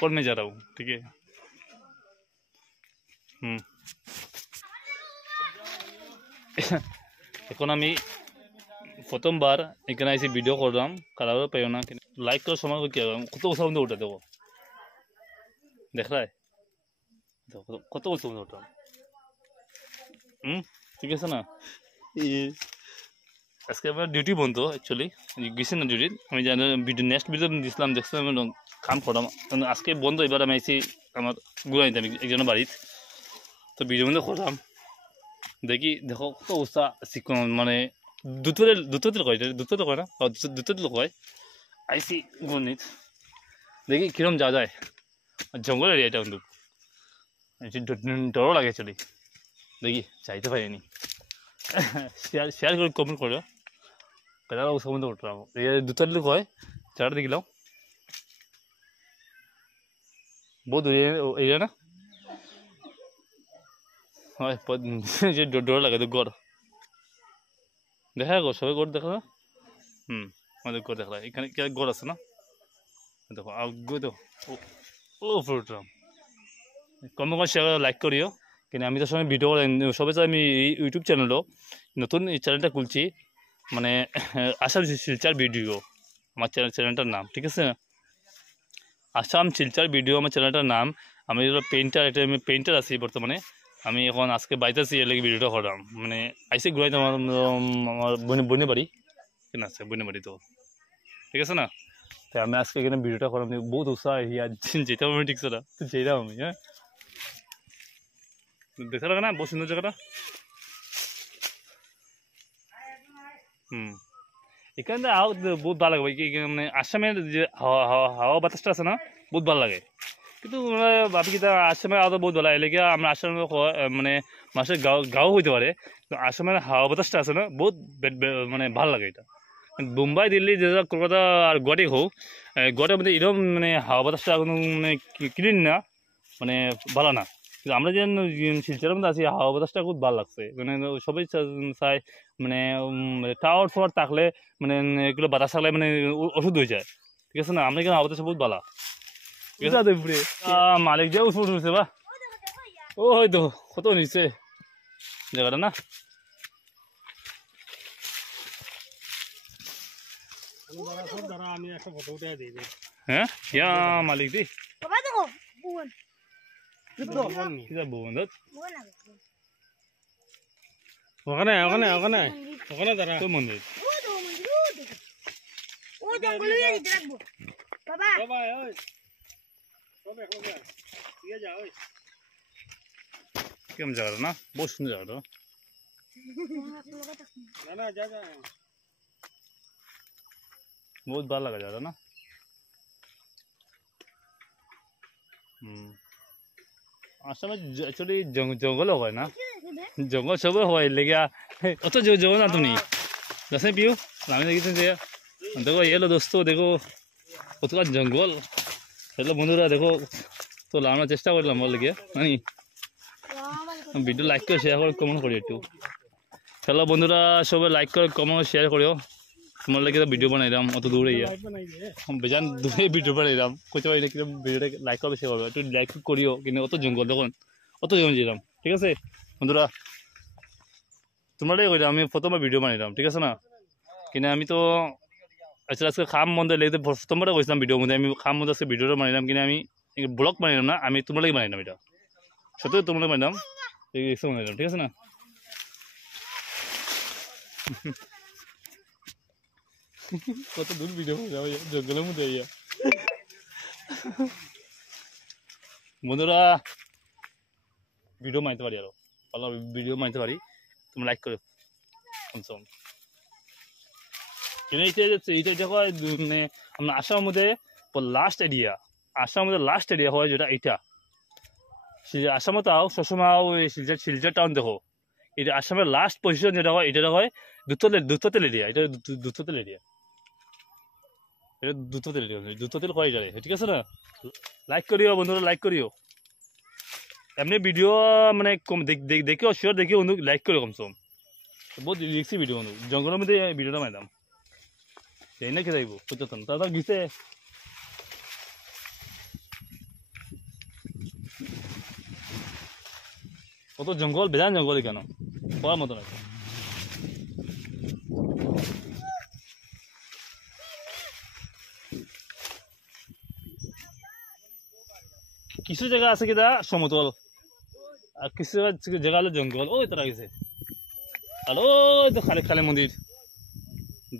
ऊपर में जा रहा हूँ, ठीक है। এখন আমি প্রথমবার এখানে এসে ভিডিও করলাম, কারাও পাইও না, লাইক করার সময় কি কত উৎসাহ উঠে দেখো, দেখায় কত উৎসাহ উঠলাম। ঠিক আছে না। আজকে আমার ডিউটি বন্ধ, অ্যাকচুয়ালি গেছি না ডিউটি, আমি জানি ভিডিও নেক্সট ভিডিও দিয়েছিলাম, দেখছিলাম কাম করলাম, আজকে বন্ধ। এবার আমি এসেছি আমার ঘুরাইতে আমি একজনের বাড়িতে, তো ভিডিও বন্ধ করলাম। দেখি দেখো কত উৎসাহ শিক্ষণ, মানে দুটোতে কয় না, দুটোতে কয় আইসি গণিত। দেখি কিরম যা যায়, জঙ্গল এরিয়াটা কিন্তু ডরও লাগে চলি। দেখি যাইতে পারিনি, শেয়ার করে কমেন্ট করো, কেন সম্বন্ধে উঠলাম দুটো কয় চারটা দেখিলাম, বহুত এরিয়া না হয়, ডর লাগে তো গড় দেখা গো, সবাই গড় দেখা না। আমাদের গড় দেখা এখানে গড় আছে না, দেখো আগে তো ও উঠলাম। কম শেয়ার লাইক করিও, কিন্তু আমি তো সময় ভিডিও সবাই তো আমি ইউটিউব চ্যানেলও নতুন এই চ্যানেলটা খুলছি, মানে আসাম শিলচর ভিডিও আমার চ্যানেলটার নাম, ঠিক আছে। আসাম শিলচর ভিডিও আমার চ্যানেলটার নাম। আমি পেইন্টার, এটা আমি পেইন্টার আছি বর্তমানে। আমি এখন আজকে বাড়িতে আছি, এর লাগে ভিডিওটা করলাম, মানে আইসি ঘুরাইতে আমার বনে বাড়ি কেন আছে, বনে বাড়ি তো ঠিক আছে না। তাই আমি আজকে এখানে ভিডিওটা করলাম, বহুত উৎসাহ যেটা আমি ঠিক আছে, তো যেটা আমি হ্যাঁ দেখা লাগে না, বহুত সুন্দর জায়গাটা। এখানে বহুত ভালো লাগে, মানে আসামের যে হাওয়া বাতাসটা আছে না, বহুত ভালো লাগে। কিন্তু ভাবি কি আসামের আওয়া বহুত ভালো লাগে, আমরা আসামের মানে মানুষের গাও হইতে পারে, তো আসামের হাওয়া বাতাসটা আছে না, বহুত মানে ভালো লাগে। এটা মুম্বাই, দিল্লি, যে কলকাতা আর গুয়াহাটি হোক, গুয়াহাটির মধ্যে এরকম মানে হাওয়া বাতাসটা কোনো মানে ক্লিন না, মানে ভালো না। কিন্তু আমরা যে শিলচরের মধ্যে আছি, হাওয়া বাতাসটা খুব ভালো লাগছে, মানে সবাই চাই, মানে টাওয়ার ফাওয়ার থাকলে, মানে এগুলো বাতাস থাকলে মানে ওষুধ হয়ে যায়, ঠিক আছে না। আমরা এখানে হাওয়া বাতাসটা বহুত ভালো, ঠিক আছে। মালিক যে উঠে উঠেছে বা ও হয়তো কত নিচ্ছে জায়গাটা না। হ্যাঁ ইয়া মালিক দি ওখানে ওখানে ওখানে ওখানে দাঁড়া তো মন্দির কেমন জায়গাটা না, বহুত সুন্দর জায়গাটা। বহুত ভালো লাগা জায়গাটা না। আসামে অ্যাকচুয়ালি জঙ্গলও হয় না, জঙ্গল সবই হয় লেগে অত জঙ্গল না তুমি দশে পিউ আমি দেখেছি যে দেখো এলো দোস্ত, দেখো কতটা জঙ্গল। হ্যালো বন্ধুরা, দেখো তো লাগানোর চেষ্টা করলাম বল লেগে, জানি ভিডিও লাইক করে শেয়ার করে কমেন্ট করি একটু। হ্যালো বন্ধুরা, সবাই লাইক করে কমেন্ট শেয়ার করিও, তোমার লাগে ভিডিও বানাইলাম অত দূরে বেজান দূরে ভিডিও বানাইলাম, কইতে পারি না কিরকম ভিডিওটা লাইক করবে শেয়ার করবে, একটু লাইক করিও। কিন্তু অত জঙ্গল দেখুন, অত জঙ্গল ছিলাম, ঠিক আছে বন্ধুরা। তোমাদের কইলাম আমি প্রথমবার ভিডিও বানাইলাম, ঠিক আছে না। কিন্তু আমি তো আজকে খাম মন্দির লেগে প্রথমবারে কইছিলাম ভিডিও মধ্যে, আমি খাম মন্দির আজকে ভিডিওটা বানাইলাম, কিন্তু আমি ব্লগ বানাইলাম না, আমি তোমার লাগে বানাইলাম, এটা সত্যি তোমার লাগে বানাইলাম, বানাইলাম, ঠিক আছে না। কত দূর ভিডিও জঙ্গলের মধ্যে বন্ধুরা, ভিডিও বানাইতে পারি, আরো ভালো ভিডিও বানাইতে পারি, তুমি লাইক করো কমসে কম। কিন্তু এইটা দেখো মানে আমরা আসামের মধ্যে লাস্ট এরিয়া, আসামের মধ্যে লাস্ট এরিয়া হয় যেটা এইটা। আসামে তাও সবসময় ওই শিলচর টাউন দেখো, এটা আসামের লাস্ট পজিশন যেটা হয়, এটা হয় দুততেল এরিয়া, এটা দুততেল এরিয়া, এটা দুততেল হয় এটা, ঠিক আছে না। লাইক করিও বন্ধুরা, লাইক করিও, এমনি ভিডিও মানে কম দেখিও, শিওর দেখিও বন্ধু, লাইক করিও কমসে কম। বহুত রিক্সি ভিডিও বন্ধু, জঙ্গলের মধ্যে ভিডিওটা মাইলাম, এই না কে যাইব পর্যটন, তারা গিয়েছে অত জঙ্গল বেজান জঙ্গল কেন পাওয়ার মতো না কিছু জায়গা আছে কিনা সমতল আর কিছু জায়গা হলো জঙ্গল ওই তারা গেছে আর ওই তো খালি খালি মন্দির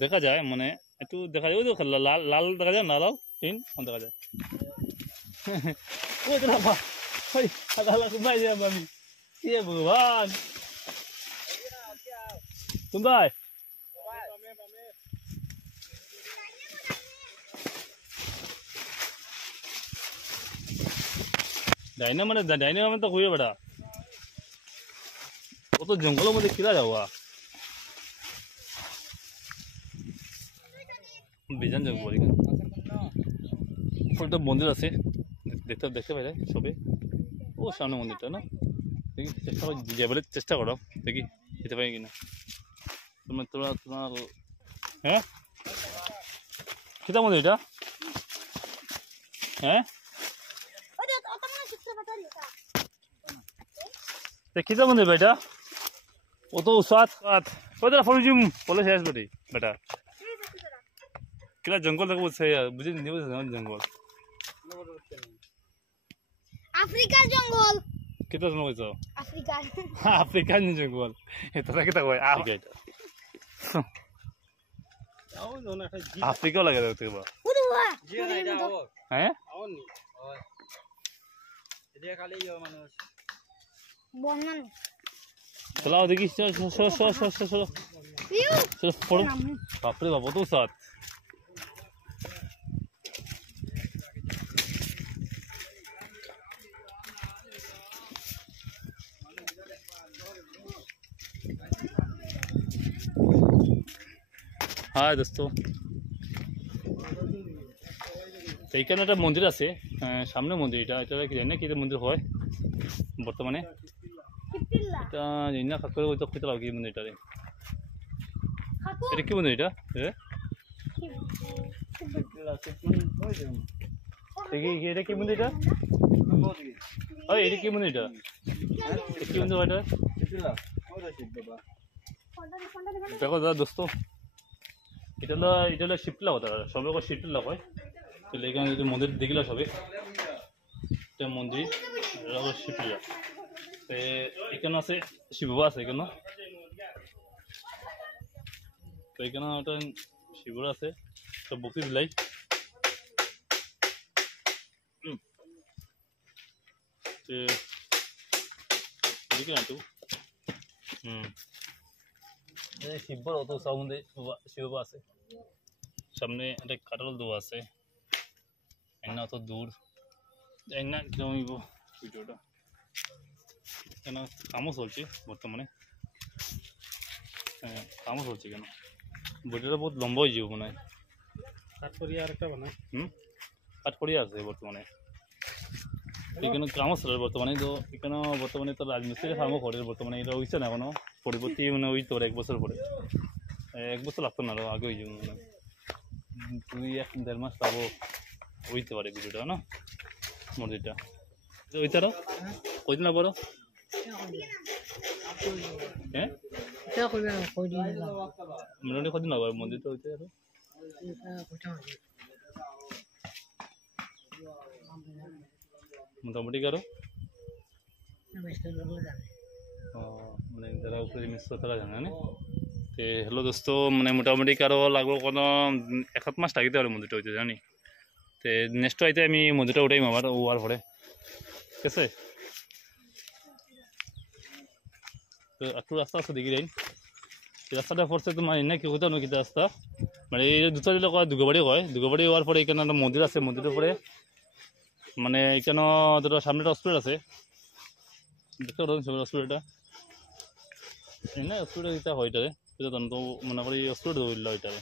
দেখা যায় মানে একটু দেখা যায় ওই তো লাল লাল দেখা যায় না লাল টিন দেখা যায় ওই তো ওই ভাই আমি কি ভগবান তুমি ভাই ডাইনা মানে তো কইবে বেটা ও তো জঙ্গলের মধ্যে কিরা যাওয়া বেজান জঙ্গল একটা মন্দির আছে দেখতে পাই সবে ও সামনে মন্দিরটা না দেখি চেষ্টা করি যাবলে চেষ্টা করো দেখি যেতে পারি কিনা তোমার হ্যাঁ কিতা মন্দির এটা হ্যাঁ কিতা মন্দির বেটা ও তো সাত ওই তারা ফোন জিম বলে শেষ বেটি বেটা কিলা জঙ্গল দেখো বুঝি নিয়ে জঙ্গল আফ্রিকার জঙ্গল কিতা জঙ্গল কইছো আফ্রিকার আফ্রিকান জঙ্গল এটা কিতা কয় আফ্রিকা এটা আফ্রিকাও লাগে দেখতে পাবা উদুয়া হ্যাঁ বন্যান চলো দেখি চলো পড়ো বাপরে বাবা তো সাত হাই দোস্ত এইখানে একটা মন্দির আছে সামনে মন্দির এটা কি জানি না কি মন্দির হয় বর্তমানে এটা জানি না কাকুরে ওই তো কইতে লাগে কি মন্দিরটা রে এটা কি মন্দির এটা এটা কি মন্দির এটা ওই এটা কি মন্দির এটা কি মন্দির এটা দেখো দাদা দোস্ত এটা হলো শিবটিলা কথা সব রকম শিবটিলা হয় তো এখানে যদি মন্দির দেখলে সবে এটা মন্দির শিবটিলা এখানে আছে শিব বাবা আছে এখানে তো এখানে একটা শিবরা আছে সব বক্তি দিলাই দেখি না তো শিবর অত সামনে শিব বাবা আছে সামনে একটা কাটাল দেওয়া আছে এনা অত দূর এনা জমিব ভিডিওটা কেন কামও চলছে বর্তমানে হ্যাঁ কামও চলছে কেন ভিডিওটা বহুত লম্বা হয়ে যাব মনে হয় কাঠকড়িয়া আর একটা বানায় কাঠকড়িয়া আছে বর্তমানে এখানে কামও চলে বর্তমানে তো এখানে বর্তমানে তো রাজমিস্ত্রি কামও করে বর্তমানে এটা হয়েছে না এখনো পরবর্তী মানে ওই তো 1 বছর পরে 1 বছর লাগতো না আরো আগে হয়ে যাবে মনে হয় 2-1-1.5 মাস তাও হইতে পারে ভিডিওটা না মন্দিরটা ওইটারও কইদিন না বড় হ্যাঁ মোটামুটি কদিন লাগবে মন্দিরটা হইতে আরো মোটামুটি কারো মানে যারা উপরে মিশ্র তারা জানে না তে হ্যালো দোস্ত মানে মোটামুটি কারো লাগবো কোনো 1 মাস থাকিতে পারে মন্দিরটা হইতে জানি তে নেক্সট আইতে আমি মন্দিরটা উঠাইম আবার ওয়ার পরে ঠিক আছে তো একটু রাস্তা আছে দেখি যাই রাস্তাটা পড়ছে তোমার এনে কি হইতো না কি রাস্তা মানে এই দুটো দিলে কয় দুগবাড়ি হয় দুগবাড়ি হওয়ার পরে এখানে একটা মন্দির আছে মন্দিরের পরে মানে এখানে দুটো সামনে একটা হসপিটাল আছে দেখতে পারেন সবাই হসপিটালটা না হসপিটাল এটা হয় এটারে এটা তো মনে করি হসপিটাল হইল এটারে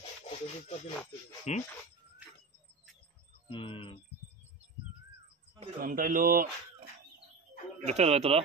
নামটা হইলো দেখতে পাবে তোরা